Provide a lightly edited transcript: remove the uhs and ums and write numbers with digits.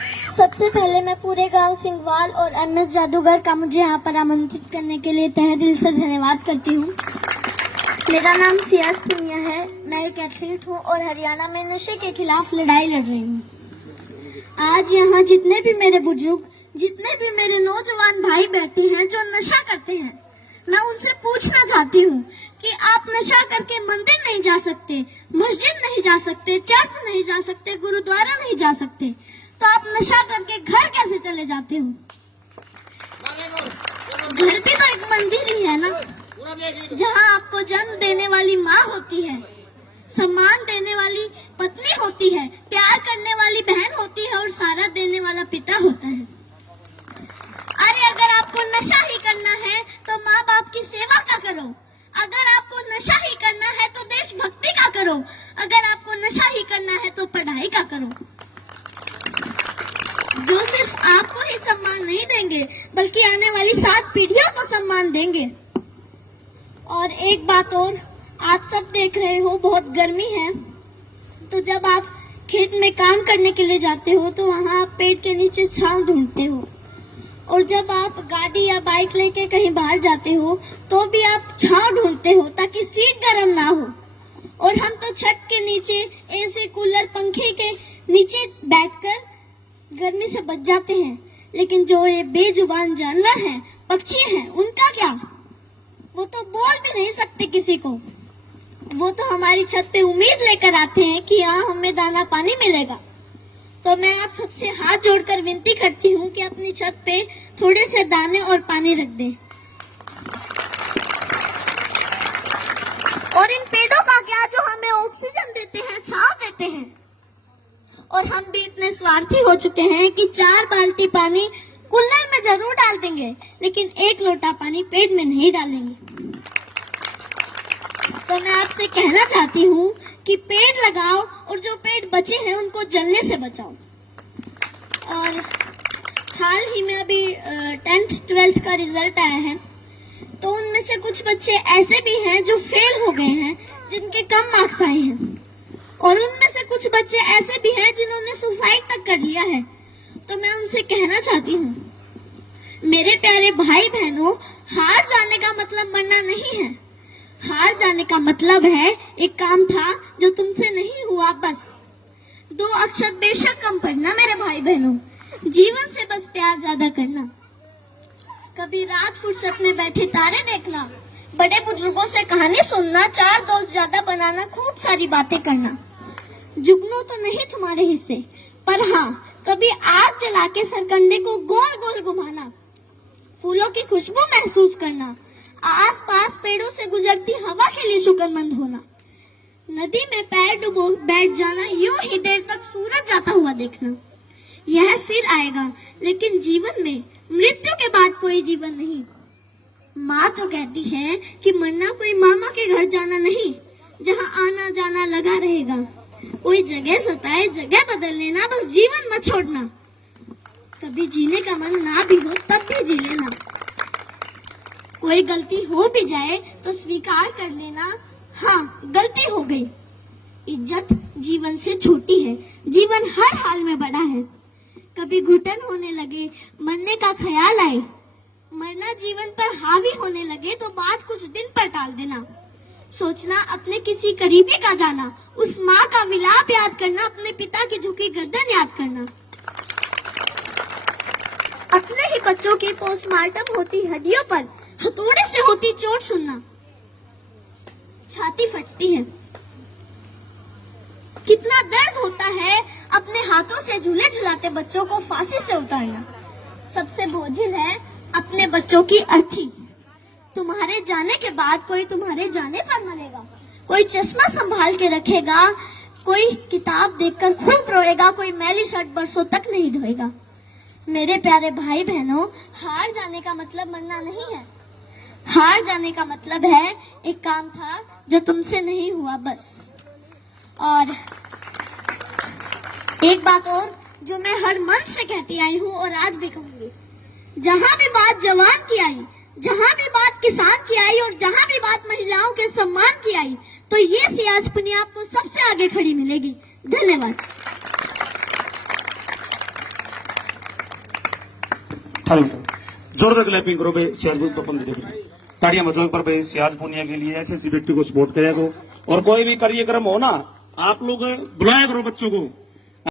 सबसे पहले मैं पूरे गांव सिंघवाल और एमएस जादूगर का मुझे यहाँ पर आमंत्रित करने के लिए तहे दिल से धन्यवाद करती हूँ। मेरा नाम सियाज पुनिया है। मैं एक एथलीट हूँ और हरियाणा में नशे के खिलाफ लड़ाई लड़ रही हूँ। आज यहाँ जितने भी मेरे बुजुर्ग, जितने भी मेरे नौजवान भाई बैठे हैं जो नशा करते हैं, मैं उनसे पूछना चाहती हूँ कि आप नशा करके मंदिर नहीं जा सकते, मस्जिद नहीं जा सकते, चर्च नहीं जा सकते, गुरुद्वारा नहीं जा सकते, तो आप नशा करके घर कैसे चले जाते हो? घर भी तो एक मंदिर ही है ना, जहाँ आपको जन्म देने वाली माँ होती है, सम्मान देने वाली पत्नी होती है, प्यार करने वाली बहन होती है और सहारा देने वाला पिता होता है। अरे अगर आपको नशा ही करना है तो माँ बाप की सेवा का करो। अगर आपको नशा ही करना है तो देशभक्ति का करो। अगर आपको नशा ही करना है तो पढ़ाई का करो। जो सिर्फ आपको ही सम्मान नहीं देंगे बल्कि आने वाली 7 पीढ़ियों को सम्मान देंगे। और एक बात और, आप सब देख रहे हो बहुत गर्मी है, तो जब आप खेत में काम करने के लिए जाते हो तो वहाँ आप पेड़ के नीचे छांव ढूंढते हो, और जब आप गाड़ी या बाइक लेके कहीं बाहर जाते हो तो भी आप छांव ढूंढते हो ताकि सीट गर्म ना हो। और हम तो छत के नीचे एसी, कूलर, पंखे के नीचे बैठकर गर्मी से बच जाते हैं। लेकिन जो ये बेजुबान जानवर हैं, पक्षी हैं, उनका क्या? वो तो बोल भी नहीं सकते किसी को। वो तो हमारी छत पे उम्मीद लेकर आते हैं कि यहाँ हमें दाना पानी मिलेगा। तो मैं आप सबसे हाथ जोड़कर विनती करती हूँ कि अपनी छत पे थोड़े से दाने और पानी रख दें। और इन पेड़ों का क्या जो हमें ऑक्सीजन देते हैं, छांव देते हैं। और हम भी इतने स्वार्थी हो चुके हैं कि 4 बाल्टी पानी कूलर में जरूर डाल देंगे, लेकिन 1 लोटा पानी पेड़ में नहीं डालेंगे। तो मैं आपसे कहना चाहती हूँ कि पेड़ लगाओ और जो पेड़ बचे हैं उनको जलने से बचाओ। और हाल ही में अभी 10th 12th का रिजल्ट आया है, तो उनमें से कुछ बच्चे ऐसे भी हैं जो फेल हो गए हैं, जिनके कम मार्क्स आए हैं, और उनमें से कुछ बच्चे ऐसे भी हैं जिन्होंने सुसाइड तक कर लिया है। तो मैं उनसे कहना चाहती हूँ, मेरे प्यारे भाई बहनों, हार जाने का मतलब मरना नहीं है। हार जाने का मतलब है एक काम था जो तुमसे नहीं हुआ, बस 2 अक्षर बेशक कम पढ़ना मेरे भाई बहनों। जीवन से बस प्यार ज्यादा करना। कभी रात फुर्सत में बैठे तारे देखना, बड़े बुजुर्गों से कहानी सुनना, 4 दोस्त ज्यादा बनाना, खूब सारी बातें करना। जुगनू तो नहीं तुम्हारे हिस्से, पर हाँ कभी आग जला के सरकंडे को गोल गोल घुमाना, फूलों की खुशबू महसूस करना, आसपास पेड़ों से गुजरती हवा के लिए शुक्रमंद होना, नदी में पैर डुबो बैठ जाना, यूं ही देर तक सूरज जाता हुआ देखना। यह फिर आएगा, लेकिन जीवन में मृत्यु के बाद कोई जीवन नहीं। माँ तो कहती है कि मरना कोई मामा के घर जाना नहीं, जहाँ आना जाना लगा रहेगा। कोई जगह सताए जगह बदल लेना, बस जीवन मत छोड़ना। कभी जीने का मन ना भी हो तब भी जी लेना। कोई गलती हो भी जाए तो स्वीकार कर लेना, हाँ गलती हो गई। इज्जत जीवन से छोटी है, जीवन हर हाल में बड़ा है। कभी घुटन होने लगे, मरने का ख्याल आए, मरना जीवन पर हावी होने लगे तो बात कुछ दिन पर टाल देना। सोचना अपने किसी करीबी का जाना, उस माँ का विलाप याद करना, अपने पिता की झुकी गर्दन याद करना। अपने ही बच्चों की पोस्टमार्टम होती हड्डियों पर हथौड़े से होती चोट सुनना, छाती फटती है। कितना दर्द होता है अपने हाथों से झूले झुलाते बच्चों को फांसी से उतारना। सबसे बोझिल है अपने बच्चों की अर्थी। तुम्हारे जाने के बाद कोई तुम्हारे जाने पर मरेगा, कोई चश्मा संभाल के रखेगा, कोई किताब देखकर खूब रोएगा, कोई मैली शर्ट बरसों तक नहीं धोएगा। मेरे प्यारे भाई बहनों, हार जाने का मतलब मरना नहीं है। हार जाने का मतलब है एक काम था जो तुमसे नहीं हुआ, बस। और एक बात और जो मैं हर मन से कहती आई हूँ और आज भी कहूंगी, जहाँ भी बात जवान की आई, जहाँ भी बात किसान की आई और जहाँ भी बात महिलाओं के सम्मान की आई, तो ये सियाज पुनिया आपको सबसे आगे खड़ी मिलेगी। धन्यवाद। Thank you. जोरदार क्लैपिंग करो भाई सियाज को अपन देखो ताड़ियां बजाओ पर भाई सियाज पुनिया के लिए ऐसे व्यक्ति को सपोर्ट करेगा। और कोई भी कार्यक्रम हो ना आप लोग बुलाया करो बच्चों को।